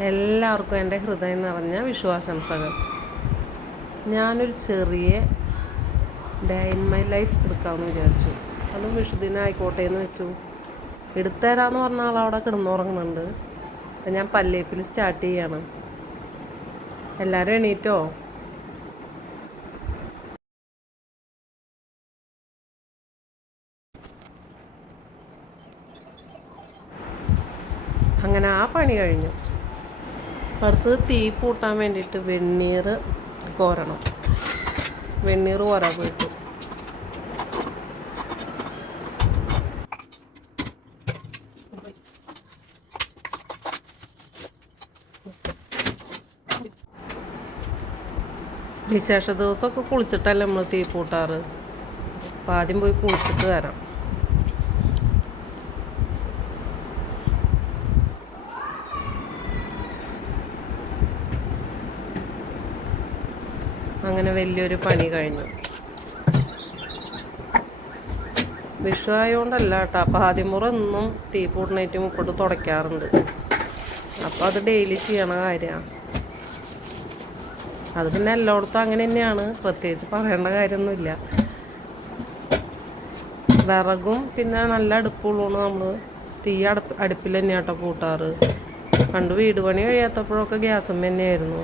എല്ലാവർക്കും എൻ്റെ ഹൃദയം നിറഞ്ഞ വിഷുവാശംസകൾ. ഞാനൊരു ചെറിയ ഡേ ഇൻ മൈ ലൈഫ് എടുക്കാമെന്ന് വിചാരിച്ചു. അതും വിഷുദിനായിക്കോട്ടെ എന്ന് വെച്ചു. എടുത്തുതരാമെന്ന് പറഞ്ഞ ആളവിടെ കിടന്നുറങ്ങുന്നുണ്ട്. അപ്പം ഞാൻ പല്ലേപ്പിൽ സ്റ്റാർട്ട് ചെയ്യാണ്. എല്ലാവരും എണീറ്റോ? അങ്ങനെ ആ പണി കഴിഞ്ഞു. അടുത്തത് തീ പൂട്ടാൻ വേണ്ടിയിട്ട് വെണ്ണീർ കോരണം. വെണ്ണീർ കോരാൻ പോയിട്ടു. വിശേഷ ദിവസമൊക്കെ കുളിച്ചിട്ടല്ലേ നമ്മൾ തീ പൂട്ടാറ്. അപ്പം ആദ്യം പോയി കുളിച്ചിട്ട് വരാം. അങ്ങനെ വലിയൊരു പണി കഴിഞ്ഞു. വിഷു ആയതുകൊണ്ടല്ല കേട്ടോ. അപ്പം ആദ്യമുറ എന്നും തീ പൂട്ടിനായിട്ട് മുപ്പോട്ട് തുടയ്ക്കാറുണ്ട്. അപ്പോൾ അത് ഡെയിലി ചെയ്യണ കാര്യമാണ്. അത് പിന്നെ എല്ലായിടത്തും അങ്ങനെ തന്നെയാണ്, പ്രത്യേകിച്ച് പറയേണ്ട കാര്യമൊന്നുമില്ല. വിറകും പിന്നെ നല്ല അടുപ്പുള്ളതുകൊണ്ട് നമ്മൾ തീ അടുപ്പിൽ തന്നെയാട്ടോ കൂട്ടാറ്. പണ്ട് വീട് പണി കഴിയാത്തപ്പോഴൊക്കെ ഗ്യാസും തന്നെയായിരുന്നു.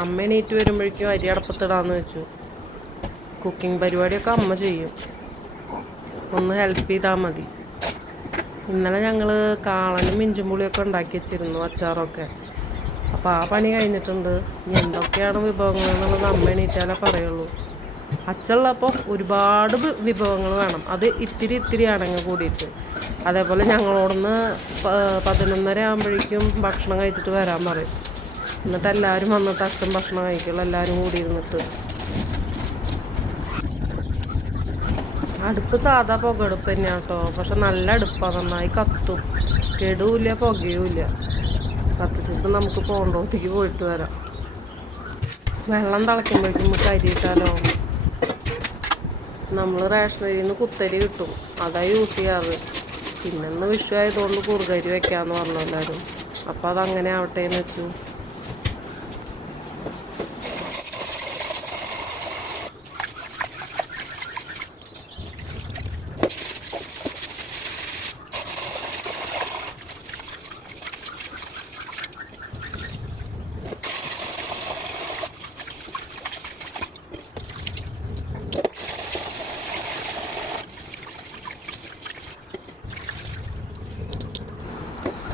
അമ്മ എണീറ്റ് വരുമ്പോഴേക്കും അരി അടപ്പത്തിടാന്ന് വെച്ചു. കുക്കിംഗ് പരിപാടിയൊക്കെ അമ്മ ചെയ്യും, ഒന്ന് ഹെൽപ്പ് ചെയ്താൽ മതി. ഇന്നലെ ഞങ്ങൾ കാളനും മിഞ്ചും പുളിയൊക്കെ ഉണ്ടാക്കി വെച്ചിരുന്നു, അച്ചാറൊക്കെ. അപ്പോൾ ആ പണി കഴിഞ്ഞിട്ടുണ്ട്. ഇനി എന്തൊക്കെയാണ് വിഭവങ്ങൾ എന്നുള്ളത് അമ്മ എണീറ്റാലേ പറയുള്ളൂ. അച്ചുള്ളപ്പോൾ ഒരുപാട് വിഭവങ്ങൾ വേണം. അത് ഇത്തിരി ഇത്തിരി ആണെങ്കിൽ കൂടിയിട്ട്. അതേപോലെ ഞങ്ങളോടൊന്ന് 11:30 ആകുമ്പോഴേക്കും ഭക്ഷണം കഴിച്ചിട്ട് വരാൻ പറയും. എന്നിട്ട് എല്ലാവരും വന്നിട്ട് അച്ഛൻ ഭക്ഷണം കഴിക്കുള്ളൂ, എല്ലാവരും കൂടി ഇരുന്നിട്ട്. അടുപ്പ് സാധാ പുകടുപ്പ് തന്നെയാണ് കേട്ടോ. പക്ഷെ നല്ല അടുപ്പാണ്, നന്നായി കത്തും, കെടുവില്ല പുകയുമില്ല. കത്തിച്ചിട്ട് നമുക്ക് പോണ്ടോത്തേക്ക് പോയിട്ട് വരാം. വെള്ളം തിളയ്ക്കുമ്പോഴേക്കും നമുക്ക് അരി ഇട്ടാലോ. നമ്മൾ റേഷനരിയിൽ നിന്ന് കുത്തരി കിട്ടും, അതാ യൂസ് ചെയ്യാറ്. പിന്നെ ഇന്ന് വിഷു ആയതുകൊണ്ട് കുറുകരി വെക്കാമെന്ന് പറഞ്ഞു എല്ലാവരും. അപ്പോൾ അതങ്ങനെ ആവട്ടെ എന്ന് വെച്ചു.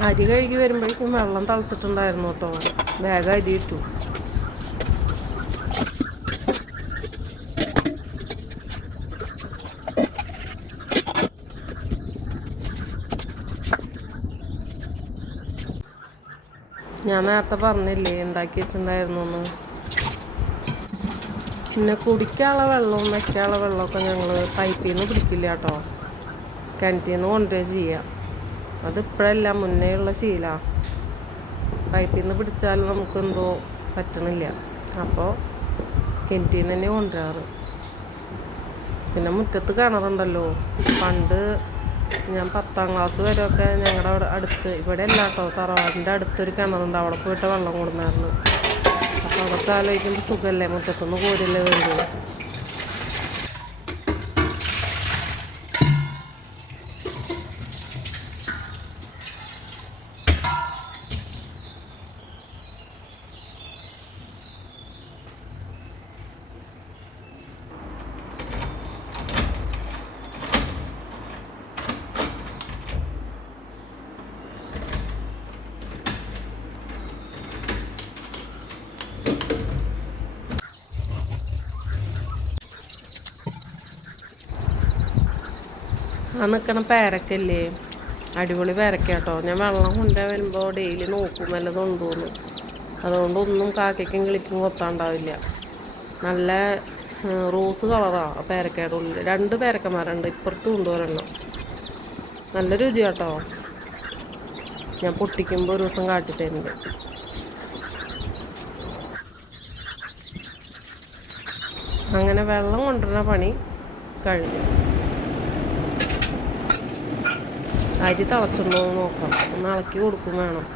അരി കഴുകി വരുമ്പോഴേക്കും വെള്ളം തിളച്ചിട്ടുണ്ടായിരുന്നു കേട്ടോ. വേഗം അരി ഇട്ടു. ഞാൻ നേരത്തെ പറഞ്ഞില്ലേ ഉണ്ടാക്കി വെച്ചിട്ടുണ്ടായിരുന്നു എന്ന്. പിന്നെ കുടിക്കാനുള്ള വെള്ളവും വെക്കാനുള്ള വെള്ളമൊക്കെ ഞങ്ങൾ പൈപ്പിൽ നിന്ന് പിടിക്കില്ല കേട്ടോ, കിണറ്റിൽ നിന്ന് കൊണ്ടുവരിക ചെയ്യുക. അതിപ്പോഴല്ല, മുന്നേ ഉള്ള ശീലമാണ്. പൈപ്പിൽ നിന്ന് പിടിച്ചാൽ നമുക്കെന്തോ പറ്റണില്ല. അപ്പോൾ കിണറ്റിൽ നിന്ന് തന്നെ കൊണ്ടുവരാറ്. പിന്നെ മുറ്റത്ത് കിണറുണ്ടല്ലോ. പണ്ട് ഞാൻ 10ാം ക്ലാസ് വരെയൊക്കെ ഞങ്ങളുടെ അടുത്ത്, ഇവിടെ അല്ല കേട്ടോ, തറവാടിൻ്റെ അടുത്തൊരു കിണറുണ്ട്, അവിടെ പോയിട്ട് വെള്ളം കൊടുന്നായിരുന്നു. അപ്പോൾ അതൊക്കെ ആലോചിക്കുമ്പോൾ സുഖമല്ലേ, മുറ്റത്തുനിന്ന് കോരിയല്ലേ വേണ്ടത്. ആ നിൽക്കണ പേരക്കല്ലേ, അടിപൊളി പേരക്ക കേട്ടോ. ഞാൻ വെള്ളം കൊണ്ടേ വരുമ്പോൾ ഡെയിലി നോക്കും വല്ലതും ഉണ്ടോന്ന്. അതുകൊണ്ടൊന്നും കാക്കയ്ക്കും കിളിക്കും കൊത്താണ്ടാവില്ല. നല്ല റോസ് കളറാണ് പേരക്കയുടെ ഉള്ളിൽ. 2 പേരക്കന്മാരുണ്ട്, ഇപ്പുറത്തും ഉണ്ട് ഒരെണ്ണം. നല്ല രുചി കേട്ടോ. ഞാൻ പൊട്ടിക്കുമ്പോൾ ഒരു ദിവസം കാട്ടിത്തരുന്നുണ്ട്. അങ്ങനെ വെള്ളം കൊണ്ടുവരുന്ന പണി കഴിഞ്ഞു. അരി തിളച്ചിട്ടുണ്ടോ എന്ന് നോക്കാം. ഒന്ന് ഇളക്കി കൊടുക്കും വേണം.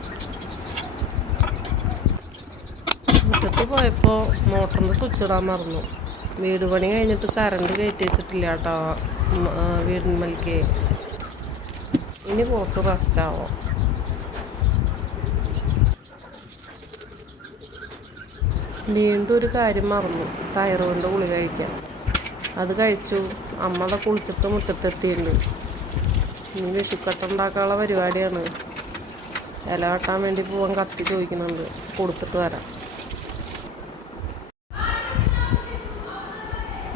മുറ്റത്ത് പോയപ്പോൾ മോട്ടറിൻ്റെ സ്വിച്ച് ഇടാൻ മറന്നു. വീട് പണി കഴിഞ്ഞിട്ട് കറണ്ട് കയറ്റി വെച്ചിട്ടില്ല കേട്ടോ വീടിന്മേലേക്ക്. ഇനി കുറച്ച് റെസ്റ്റാവും. വീണ്ടും ഒരു കാര്യം മറന്നു, തൈറോയിഡിൻ്റെ ഗുളിക കഴിക്കാൻ. അത് കഴിച്ചു. അമ്മ കുളിച്ചിട്ട് മുറ്റത്തെത്തിയിട്ടുണ്ട്. ഇനി വിഷുക്കട്ട ഉണ്ടാക്കാനുള്ള പരിപാടിയാണ്. ഇല വെട്ടാൻ വേണ്ടി പോവാൻ കത്തി ചോദിക്കുന്നുണ്ട്. കൊടുത്തിട്ട് വരാം.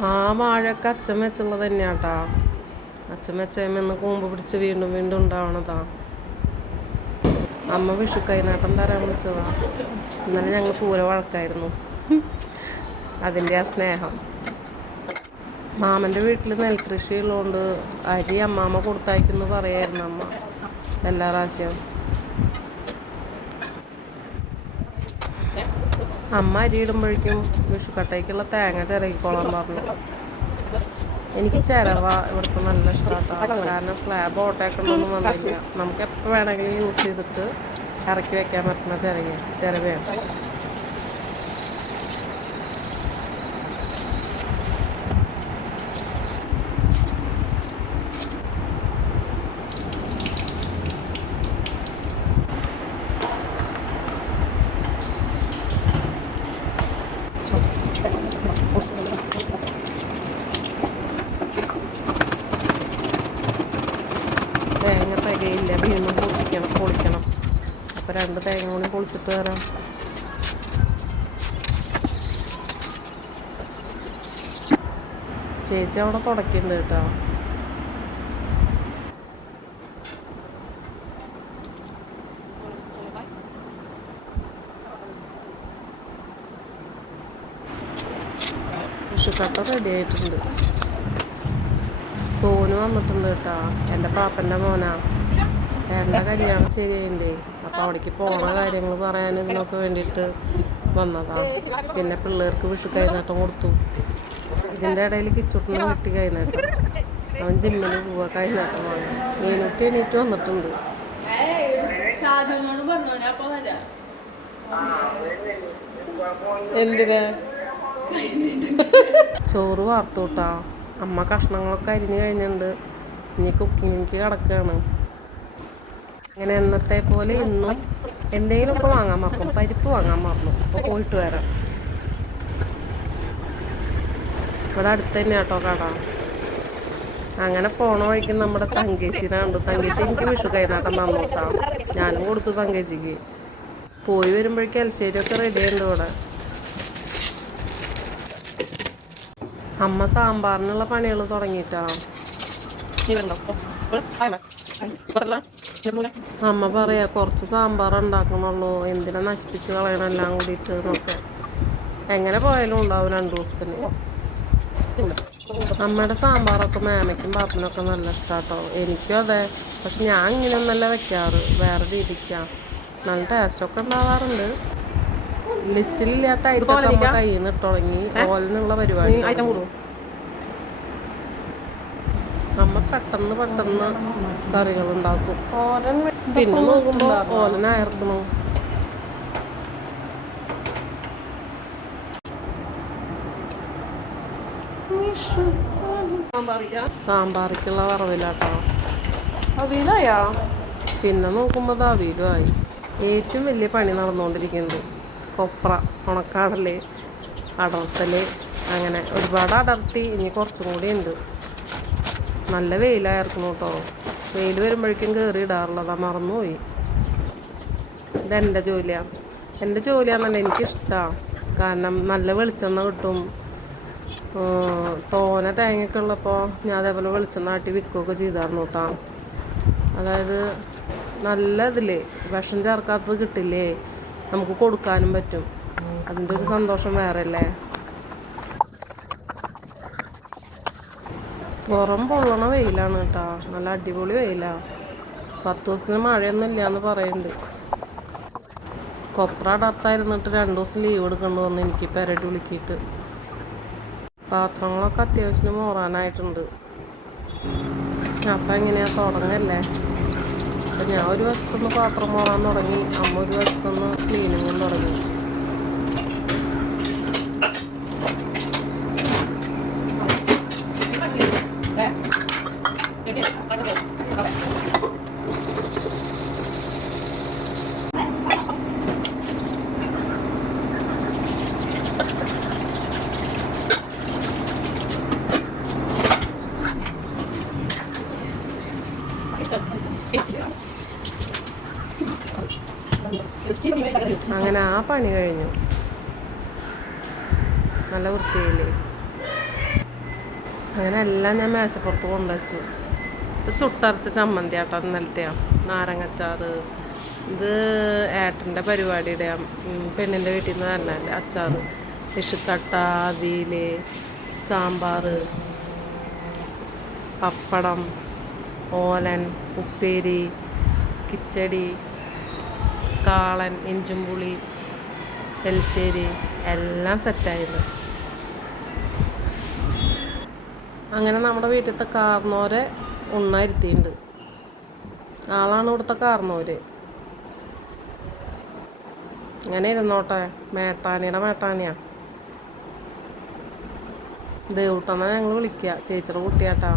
ആ വാഴയൊക്കെ അച്ഛൻ വെച്ചുള്ളത് തന്നെയാട്ടാ. അച്ഛൻ വെച്ചമ്മന്ന് കൂമ്പ് പിടിച്ച് വീണ്ടും വീണ്ടും ഉണ്ടാവണതാ. അമ്മ വിഷു കൈനാട്ടം തരാൻ വിളിച്ചതാ. ഇന്നലെ ഞങ്ങൾ പൂര വഴക്കായിരുന്നു. അതിൻ്റെ ആ സ്നേഹം. മാമൻ്റെ വീട്ടിൽ നെൽകൃഷി ഉള്ളതുകൊണ്ട് അരി അമ്മാമ്മ കൊടുത്തയക്കുന്നു പറയായിരുന്നു അമ്മ എല്ലാ പ്രാവശ്യവും. അമ്മ അരി ഇടുമ്പോഴേക്കും വിഷുക്കട്ടയ്ക്കുള്ള തേങ്ങ ചിരകിക്കോളാൻ പറഞ്ഞു. എനിക്ക് ചിരവ ഇവിടുത്തെ നല്ല ഇഷ്ടമാട്ടോ. കാരണം സ്ലാബ് ഓട്ടയൊക്കെയൊന്നും വന്നില്ല. നമുക്ക് എപ്പോൾ വേണമെങ്കിലും യൂസ് ചെയ്തിട്ട് ഇറക്കി വെക്കാൻ പറ്റുന്ന ചിരവയാണ്. തേങ്ങ തികയില്ല, വീണ്ടും പൊളിക്കണം. അപ്പോൾ 2 തേങ്ങ കൂടി പൊളിച്ചിട്ട് വരാം. ചേച്ചി അവിടെ തുടക്കുന്നുണ്ട് കേട്ടോ. വിഷുക്കട്ട റെഡി ആയിട്ടുണ്ട്. സോനു വന്നിട്ടുണ്ട് കേട്ടോ. എൻ്റെ പാപ്പൻ്റെ മോനാ. എൻ്റെ കല്യാണം ശരിയായില്ലേ. അപ്പോൾ അവിടേക്ക് പോണ കാര്യങ്ങൾ പറയാൻ ഇതിനൊക്കെ വേണ്ടിയിട്ട് വന്നതാണ്. പിന്നെ പിള്ളേർക്ക് വിഷു കൈനീട്ടം കൊടുത്തു. ഇതിൻ്റെ ഇടയിൽ കിച്ചുട്ടിന് കിട്ടി കൈനീട്ടം. അവൻ ജിമ്മിൽ പോവാ കൈനീട്ടം വാങ്ങി. മീനുട്ടി എണീറ്റ് വന്നിട്ടുണ്ട്. എന്തിനാ? ചോറ് വാർത്തു കൂട്ടാ. അമ്മ കഷ്ണങ്ങളൊക്കെ അരിഞ്ഞ് കഴിഞ്ഞിട്ടുണ്ട്. ഇനി കുക്കിങ്ങിലേക്ക് കിടക്കുകയാണ്. ഇങ്ങനെ എന്നത്തെ പോലെ ഇന്നും എന്തെങ്കിലുമൊക്കെ വാങ്ങാൻ മറക്കും. പരിപ്പ് വാങ്ങാൻ മറന്നു. അപ്പോൾ പോയിട്ട് വരാം. ഇവിടെ അടുത്ത് തന്നെ കേട്ടോ കട. അങ്ങനെ പോണ വഴിക്ക് നമ്മുടെ തങ്കേച്ചിനെ കണ്ടു. തങ്കേച്ചി എനിക്ക് വിഷു കൈനാട്ടം തന്നു കേട്ടോ. ഞാനും കൊടുത്തു തങ്കേച്ചിക്ക്. പോയി വരുമ്പോഴേക്കും എൽശ്ശേരിയൊക്കെ റെഡിയുണ്ട് ഇവിടെ. അമ്മ സാമ്പാറിനുള്ള പണികൾ തുടങ്ങിയിട്ടാ. അമ്മ പറയാ കുറച്ച് സാമ്പാർ ഉണ്ടാക്കണുള്ളൂ, എന്തിനാ നശിപ്പിച്ച് കളയണം എല്ലാം കൂടിയിട്ട് എന്നൊക്കെ. എങ്ങനെ പോയാലും ഉണ്ടാവും 2 ദിവസത്തിന്. അമ്മയുടെ സാമ്പാറൊക്കെ മാമയ്ക്കും പാപ്പനൊക്കെ നല്ല ഇഷ്ടാട്ടോ. എനിക്കും അതെ. പക്ഷെ ഞാൻ ഇങ്ങനെയൊന്നല്ല വെക്കാറ്, വേറെ രീതിക്കാണ്. നല്ല ടേസ്റ്റൊക്കെ ഉണ്ടാവാറുണ്ട്. ലിസ്റ്റിലില്ലാത്ത ഐറ്റം അമ്മ കയ്യിൽ നിന്ന് തുടങ്ങി. ഓലിനുള്ള പരിപാടി. അമ്മ പെട്ടെന്ന് കറികൾ ഉണ്ടാക്കും. പിന്നെ നോക്കുമ്പോ ഓലനായിരിക്കണു. സാമ്പാറിക്കുള്ള വറവിലാട്ടോ. അവിയലായാ? പിന്നെ നോക്കുമ്പോൾ അത് അവിയലുമായി. ഏറ്റവും വലിയ പണി നടന്നുകൊണ്ടിരിക്കുന്നത് കൊപ്ര, ഉണക്കാടല്, അടർത്തല്, അങ്ങനെ ഒരുപാട് അടർത്തി. ഇനി കുറച്ചും കൂടി ഉണ്ട്. നല്ല വെയിലായിരിക്കണം കേട്ടോ. വെയിൽ വരുമ്പോഴേക്കും കയറി ഇടാറുള്ളതാണ്. മറന്നുപോയി. ഇതെൻ്റെ ജോലിയാണ്. എൻ്റെ ജോലിയാണെന്നല്ല, എനിക്കിഷ്ടമാണ്. കാരണം നല്ല വെളിച്ചെണ്ണ കിട്ടും. തോനെ തേങ്ങയൊക്കെ ഉള്ളപ്പോൾ ഞാൻ അതേപോലെ വെളിച്ചെണ്ണ ആട്ടി വിൽക്കുകയൊക്കെ ചെയ്തായിരുന്നു കേട്ടോ. അതായത് നല്ല ഇതിൽ വിഷം ചേർക്കാത്തത് കിട്ടില്ലേ, നമുക്ക് കൊടുക്കാനും പറ്റും. അതിൻ്റെ ഒരു സന്തോഷം വേറെ അല്ലേ. പുറം പൊള്ളണ വെയിലാണ് കേട്ടോ. നല്ല അടിപൊളി വെയിലാണ്. 10 ദിവസത്തിന് മഴയൊന്നും ഇല്ലയെന്ന് പറയുന്നുണ്ട്. കൊപ്ര അടർത്തായിരുന്നിട്ട് 2 ദിവസം ലീവ് എടുക്കേണ്ടി വന്നു എനിക്ക് പെരടി വിളിക്കിയിട്ട്. പാത്രങ്ങളൊക്കെ അത്യാവശ്യം മോറാനായിട്ടുണ്ട്. അപ്പം എങ്ങനെയാ തുടങ്ങല്ലേ. അപ്പം ഞാൻ ഒരു വശത്തുനിന്ന് പാത്രം മോറാൻ തുടങ്ങി, അമ്മ ഒരു വശത്തുനിന്ന് ക്ലീനിങ്ങും തുടങ്ങി. അങ്ങനെ ആ പണി കഴിഞ്ഞു. നല്ല വൃത്തിയില്ലേ. അങ്ങനെ എല്ലാം ഞാൻ മേശപ്പുറത്ത് കൊണ്ടുവച്ചു. ഇത് ചുട്ടരച്ച ചമ്മന്തി ആട്ടോ ഇന്നലത്തെയാണ്, നാരങ്ങച്ചാറ്. ഇത് ഏട്ടൻ്റെ പരിപാടിയുടെ പെണ്ണിൻ്റെ വീട്ടിൽ നിന്ന് തന്നെ അച്ചാറ്, വിഷുക്കട്ട, അവിയൽ, സാമ്പാർ, പപ്പടം, ഓലൻ, ഉപ്പേരി, കിച്ചടി, കാളൻ, ഇഞ്ചുംപുളി, എലിശ്ശേരി എല്ലാം സെറ്റായിരുന്നു. അങ്ങനെ നമ്മുടെ വീട്ടിലത്തെ കാർന്നോരെ ഉണ്ണായിരുത്തിയിട്ടുണ്ട്. ആളാണ് ഇവിടുത്തെ കാർന്നോര്. അങ്ങനെ ഇരുന്നോട്ടെ. മേട്ടാനിയുടെ മേട്ടാനിയാണ് ദേവൂട്ടെന്നാ ഞങ്ങൾ വിളിക്കുക, ചേച്ചിയുടെ കുട്ടിയാട്ടാ.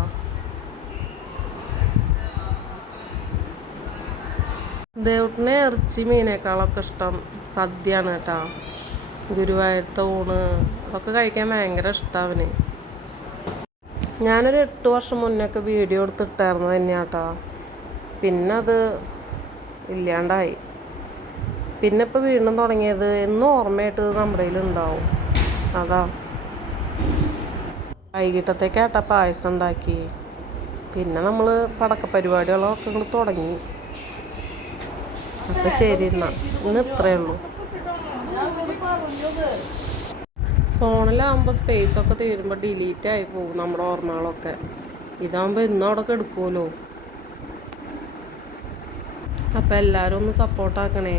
ദേവൂട്ടിന് ഇറച്ചി മീനേക്കാളൊക്കെ ഇഷ്ടം സദ്യയാണ് കേട്ടോ. ഗുരുവായൂരത്തെ ഊണ് അതൊക്കെ കഴിക്കാൻ ഭയങ്കര ഇഷ്ടമാണ് അവന്. ഞാനൊരു 8 വർഷം മുന്നൊക്കെ വീഡിയോ എടുത്തിട്ടായിരുന്നു തന്നെയാട്ടോ. പിന്നെ അത് ഇല്ലാണ്ടായി. പിന്നെ ഇപ്പോൾ വീണ്ടും തുടങ്ങിയത് എന്നും ഓർമ്മയായിട്ട് നമ്മുടെ കയ്യിലുണ്ടാവും. അതാ വൈകിട്ടത്തേക്കാട്ടാ പായസം ഉണ്ടാക്കി. പിന്നെ നമ്മൾ പടക്ക പരിപാടികളൊക്കെ ഇങ്ങോട്ട് തുടങ്ങി. അപ്പം ശരി എന്നാൽ ഇന്ന് ഇത്രയേ ഉള്ളൂ. ഫോണിലാകുമ്പോൾ സ്പേസൊക്കെ തീരുമ്പോൾ ഡിലീറ്റ് ആയി പോകും നമ്മുടെ ഓർമ്മകളൊക്കെ. ഇതാകുമ്പോൾ ഇന്നും അവിടെ എടുക്കുമല്ലോ. അപ്പം എല്ലാവരും ഒന്ന് സപ്പോർട്ടാക്കണേ.